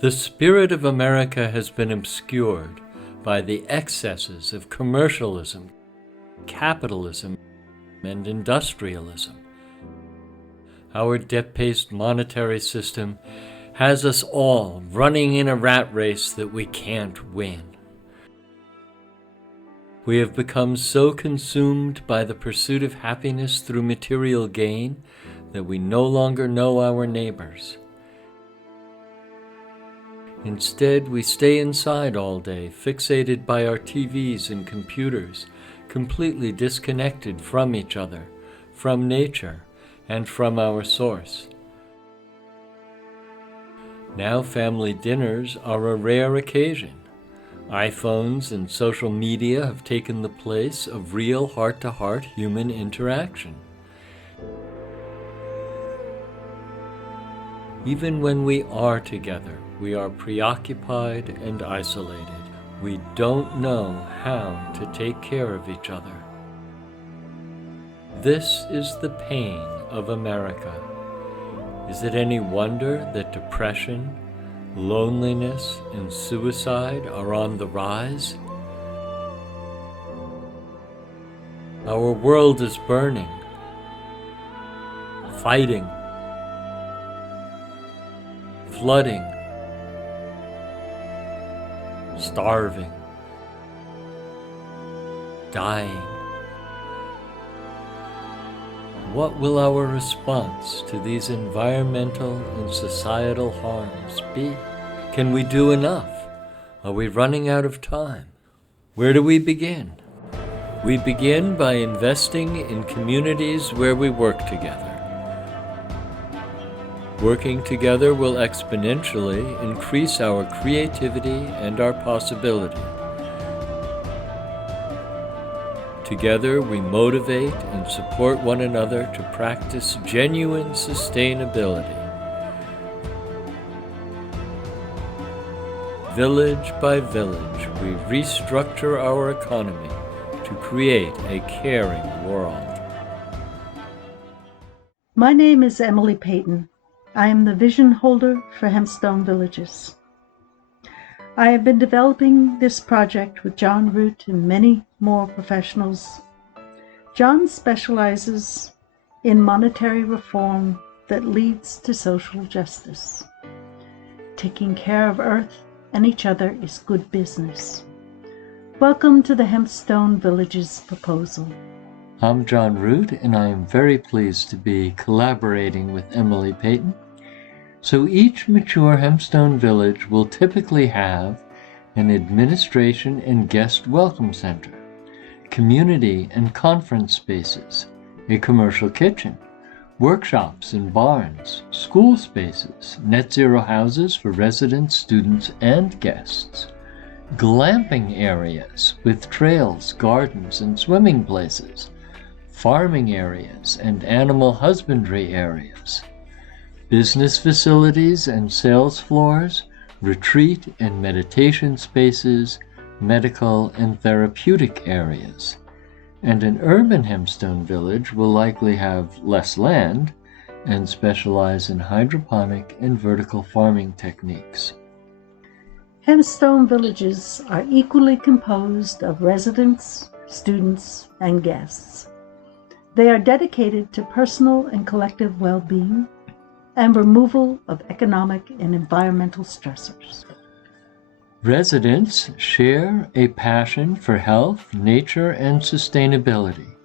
The spirit of America has been obscured by the excesses of commercialism, capitalism, and industrialism. Our debt-based monetary system has us all running in a rat race that we can't win. We have become so consumed by the pursuit of happiness through material gain that we no longer know our neighbors. Instead, we stay inside all day, fixated by our TVs and computers, completely disconnected from each other, from nature, and from our source. Now family dinners are a rare occasion. iPhones and social media have taken the place of real heart-to-heart human interaction. Even when we are together, we are preoccupied and isolated. We don't know how to take care of each other. This is the pain of America. Is it any wonder that depression, loneliness, and suicide are on the rise? Our world is burning, fighting, flooding, starving, dying. What will our response to these environmental and societal harms be? Can we do enough? Are we running out of time? Where do we begin? We begin by investing in communities where we work together. Working together will exponentially increase our creativity and our possibility. Together, we motivate and support one another to practice genuine sustainability. Village by village, we restructure our economy to create a caring world. My name is Emily Payton. I am the vision holder for Hempstone Villages. I have been developing this project with John Root and many more professionals. John specializes in monetary reform that leads to social justice. Taking care of Earth and each other is good business. Welcome to the Hempstone Villages proposal. I'm John Root, and I am very pleased to be collaborating with Emily Payton. So each mature Hempstone village will typically have an administration and guest welcome center, community and conference spaces, a commercial kitchen, workshops and barns, school spaces, net zero houses for residents, students, and guests, glamping areas with trails, gardens, and swimming places, farming areas and animal husbandry areas, business facilities and sales floors, retreat and meditation spaces, medical and therapeutic areas. And an urban Hempstone village will likely have less land and specialize in hydroponic and vertical farming techniques. Hempstone villages are equally composed of residents, students, and guests. They are dedicated to personal and collective well-being and removal of economic and environmental stressors. Residents share a passion for health, nature, and sustainability.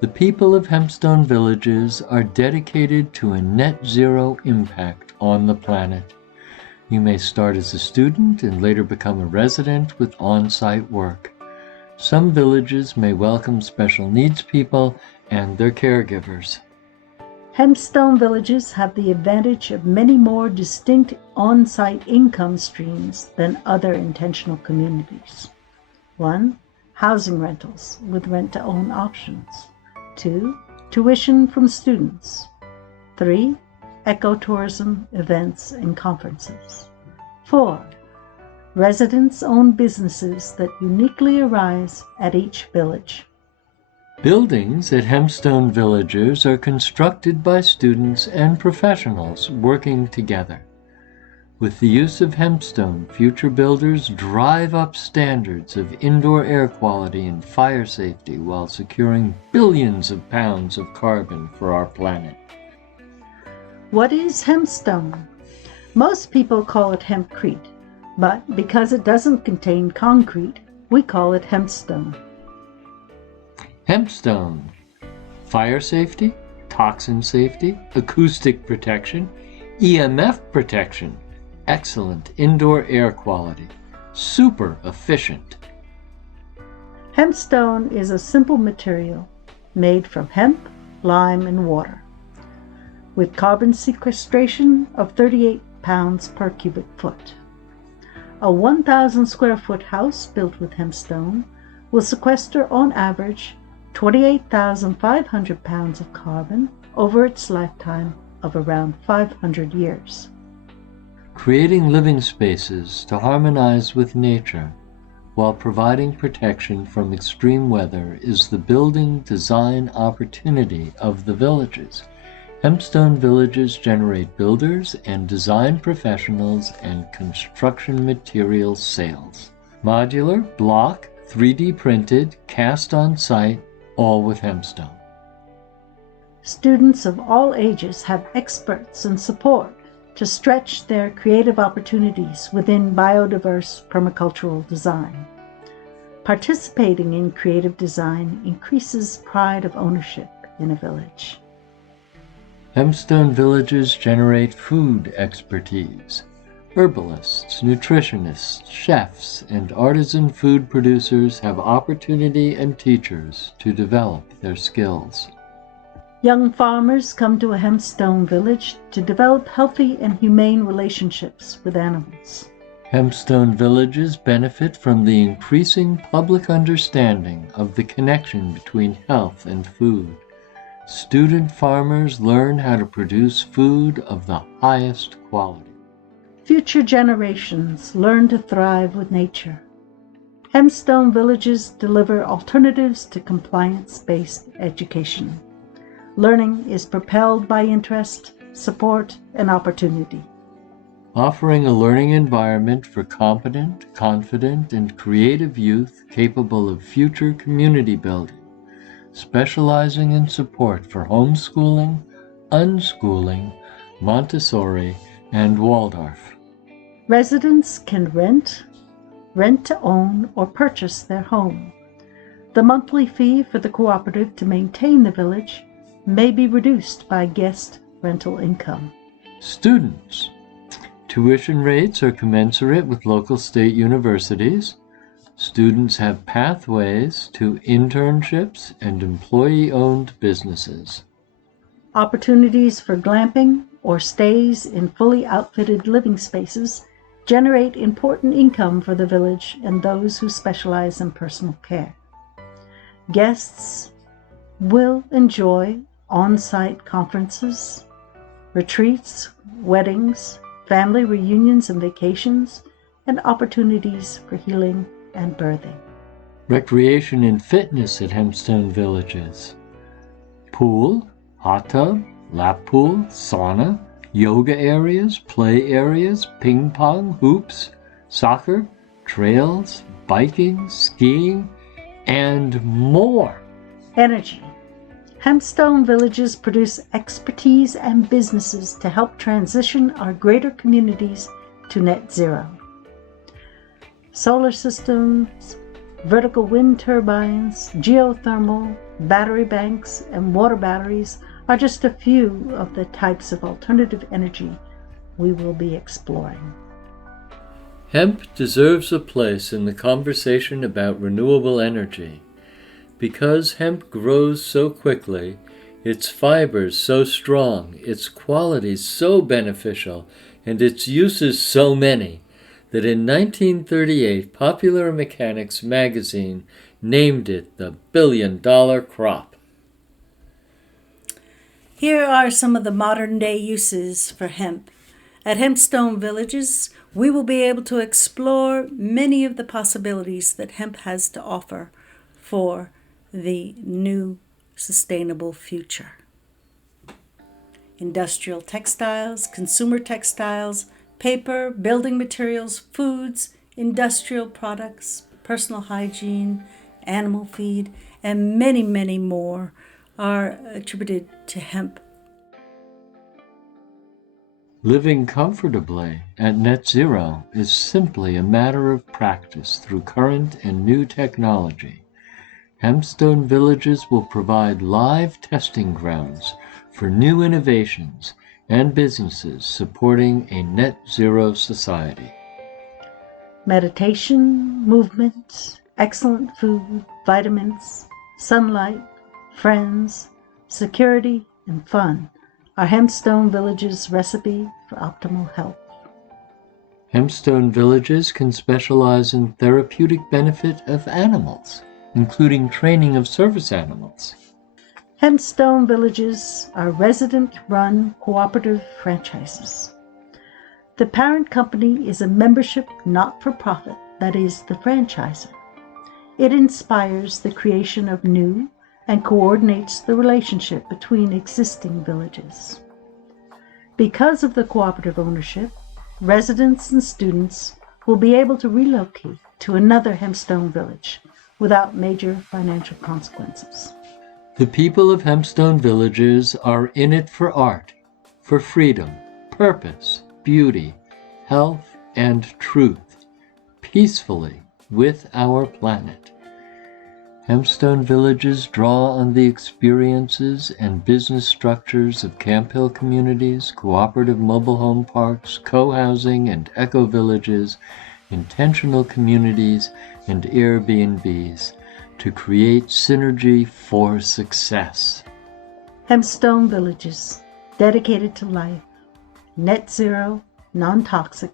The people of Hempstone villages are dedicated to a net zero impact on the planet. You may start as a student and later become a resident with on-site work. Some villages may welcome special needs people and their caregivers. Hempstone villages have the advantage of many more distinct on-site income streams than other intentional communities. 1. Housing rentals with rent-to-own options. 2. Tuition from students. 3. Ecotourism, events, and conferences. 4. Residents-owned businesses that uniquely arise at each village. Buildings at Hempstone villages are constructed by students and professionals working together. With the use of Hempstone, future builders drive up standards of indoor air quality and fire safety while securing billions of pounds of carbon for our planet. What is Hempstone? Most people call it hempcrete, but because it doesn't contain concrete, we call it Hempstone. Hempstone: fire safety, toxin safety, acoustic protection, EMF protection, excellent indoor air quality, super efficient. Hempstone is a simple material made from hemp, lime, and water, with carbon sequestration of 38 pounds per cubic foot. A 1,000 square foot house built with Hempstone will sequester on average 28,500 pounds of carbon over its lifetime of around 500 years. Creating living spaces to harmonize with nature while providing protection from extreme weather is the building design opportunity of the villages. Hempstone villages generate builders and design professionals and construction materials sales. Modular, block, 3D printed, cast on site, all with Hempstone. Students of all ages have experts and support to stretch their creative opportunities within biodiverse permacultural design. Participating in creative design increases pride of ownership in a village. Hempstone villages generate food expertise. Herbalists, nutritionists, chefs, and artisan food producers have opportunity and teachers to develop their skills. Young farmers come to a Hempstone village to develop healthy and humane relationships with animals. Hempstone villages benefit from the increasing public understanding of the connection between health and food. Student farmers learn how to produce food of the highest quality. Future generations learn to thrive with nature. Hempstone villages deliver alternatives to compliance-based education. Learning is propelled by interest, support, and opportunity. Offering a learning environment for competent, confident, and creative youth capable of future community building, specializing in support for homeschooling, unschooling, Montessori, and Waldorf. Residents can rent to own, or purchase their home. The monthly fee for the cooperative to maintain the village may be reduced by guest rental income. Students: tuition rates are commensurate with local state universities. Students have pathways to internships and employee-owned businesses. Opportunities for glamping or stays in fully outfitted living spaces generate important income for the village and those who specialize in personal care. Guests will enjoy on-site conferences, retreats, weddings, family reunions and vacations, and opportunities for healing and birthing. Recreation and fitness at Hempstone villages: pool, hot tub, lap pool, sauna, yoga areas, play areas, ping pong, hoops, soccer, trails, biking, skiing, and more. Energy. Hempstone villages produce expertise and businesses to help transition our greater communities to net zero. Solar systems, vertical wind turbines, geothermal, battery banks, and water batteries are just a few of the types of alternative energy we will be exploring. Hemp deserves a place in the conversation about renewable energy. Because hemp grows so quickly, its fibers so strong, its qualities so beneficial, and its uses so many, that in 1938 Popular Mechanics magazine named it the billion-dollar crop. Here are some of the modern-day uses for hemp. At Hempstone Villages, we will be able to explore many of the possibilities that hemp has to offer for the new sustainable future. Industrial textiles, consumer textiles, paper, building materials, foods, industrial products, personal hygiene, animal feed, and many, many more are attributed to hemp. Living comfortably at net zero is simply a matter of practice through current and new technology. Hempstone villages will provide live testing grounds for new innovations and businesses supporting a net zero society. Meditation, movement, excellent food, vitamins, sunlight, friends, security, and fun are Hempstone Village's recipe for optimal health. Hempstone villages can specialize in therapeutic benefit of animals, including training of service animals. Hempstone Villages are resident-run cooperative franchises. The parent company is a membership not-for-profit, that is, the franchisor. It inspires the creation of new and coordinates the relationship between existing villages. Because of the cooperative ownership, residents and students will be able to relocate to another Hempstone village without major financial consequences. The people of Hempstone villages are in it for art, for freedom, purpose, beauty, health, and truth, peacefully with our planet. Hempstone villages draw on the experiences and business structures of Camp Hill communities, cooperative mobile home parks, co-housing and eco-villages, intentional communities, and Airbnbs to create synergy for success. Hempstone Villages, dedicated to life, net zero, non-toxic,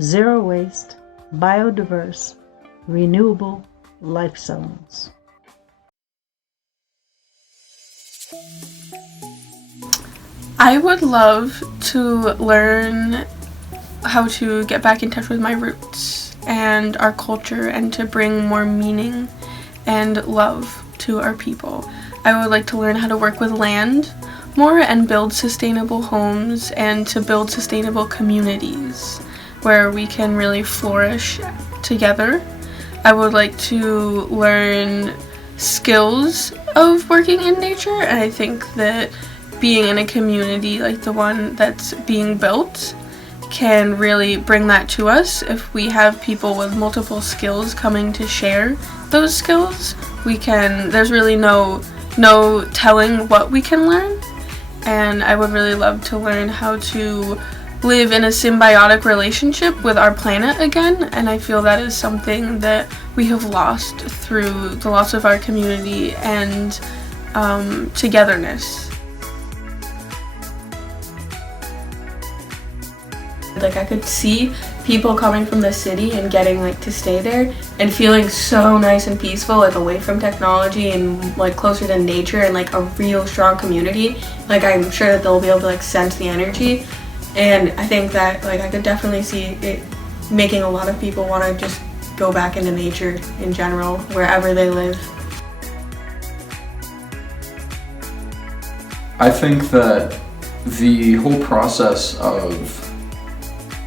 zero waste, biodiverse, renewable life zones. I would love to learn how to get back in touch with my roots and our culture and to bring more meaning and love to our people. I would like to learn how to work with land more and build sustainable homes and to build sustainable communities where we can really flourish together. I would like to learn skills of working in nature, and I think that being in a community like the one that's being built can really bring that to us. If we have people with multiple skills coming to share those skills, there's really no telling what we can learn. And I would really love to learn how to live in a symbiotic relationship with our planet again, and I feel that is something that we have lost through the loss of our community and togetherness. Like, I could see people coming from the city and getting to stay there and feeling so nice and peaceful, away from technology and closer to nature and a real strong community. I'm sure that they'll be able to sense the energy, and I think that I could definitely see it making a lot of people want to just go back into nature in general, wherever they live. I think that the whole process of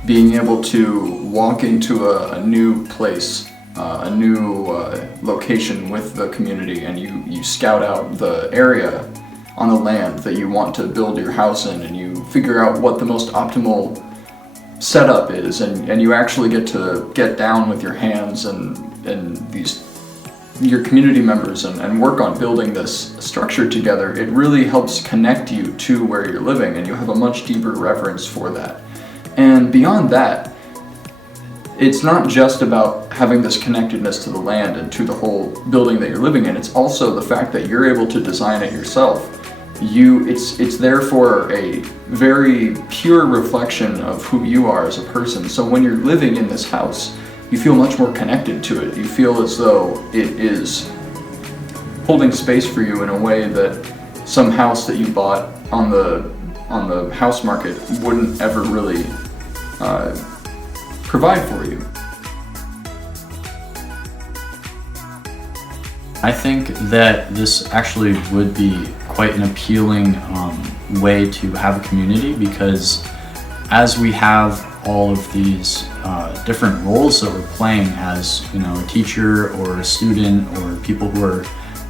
being able to walk into a new place, a new location with the community, and you scout out the area on the land that you want to build your house in, and you figure out what the most optimal setup is, and you actually get to get down with your hands and your community members and work on building this structure together. It really helps connect you to where you're living, and you have a much deeper reverence for that. And beyond that, it's not just about having this connectedness to the land and to the whole building that you're living in. It's also the fact that you're able to design it yourself. It's therefore a very pure reflection of who you are as a person. So when you're living in this house, you feel much more connected to it. You feel as though it is holding space for you in a way that some house that you bought on the house market wouldn't ever really provide for you. I think that this actually would be quite an appealing way to have a community, because as we have all of these different roles that we're playing as, a teacher or a student or people who are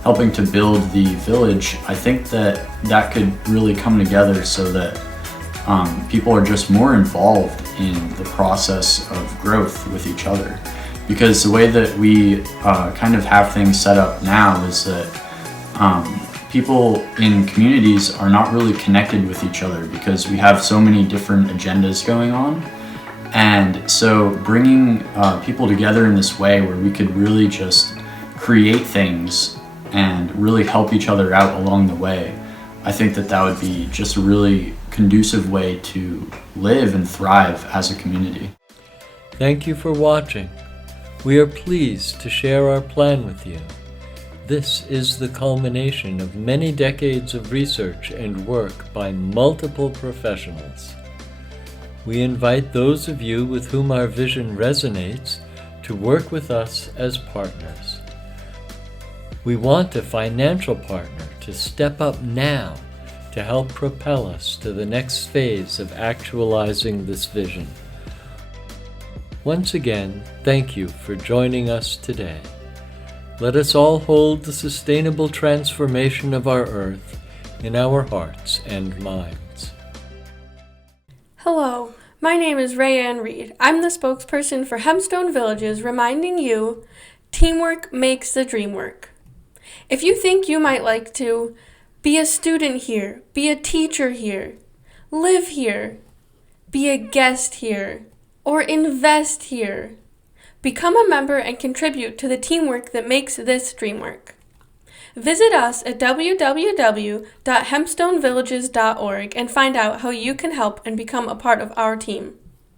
helping to build the village, I think that could really come together so that people are just more involved in the process of growth with each other. Because the way that we kind of have things set up now is that people in communities are not really connected with each other because we have so many different agendas going on. And so bringing people together in this way where we could really just create things and really help each other out along the way, I think that would be just a really conducive way to live and thrive as a community. Thank you for watching. We are pleased to share our plan with you. This is the culmination of many decades of research and work by multiple professionals. We invite those of you with whom our vision resonates to work with us as partners. We want a financial partner to step up now to help propel us to the next phase of actualizing this vision. Once again, thank you for joining us today. Let us all hold the sustainable transformation of our Earth in our hearts and minds. Hello, my name is Rayanne Reed. I'm the spokesperson for Hempstone Villages, reminding you, teamwork makes the dream work. If you think you might like to be a student here, be a teacher here, live here, be a guest here, or invest here, become a member and contribute to the teamwork that makes this dream work. Visit us at www.hempstonevillages.org and find out how you can help and become a part of our team.